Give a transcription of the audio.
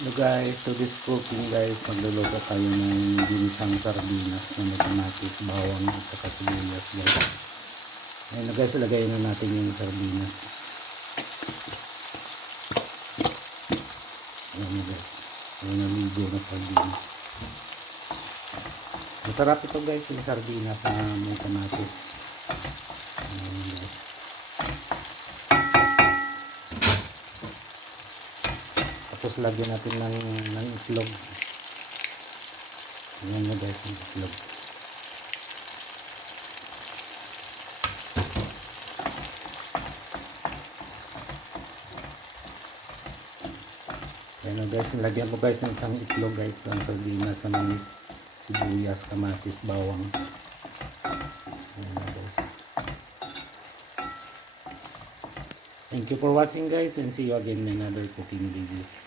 Hello guys, to this cooking guys, magluluto tayo ng ginisang sardinas na may kamatis, bawang at saka sibuyas guys. Ayun na guys, ilagay na natin yung sardinas. Ayun na guys, ayun na ligo na sardinas. Masarap ito guys, yung sardinas sa may kamatis. Ayun guys. Tapos lagyan natin ng itlog. Ayan na guys, yung itlog. Ayan na guys, lagyan ko guys ng isang itlog guys, ang sardinas sa mga sibuyas, kamatis, bawang. Ayan na guys. Thank you for watching guys, and see you again in another cooking videos.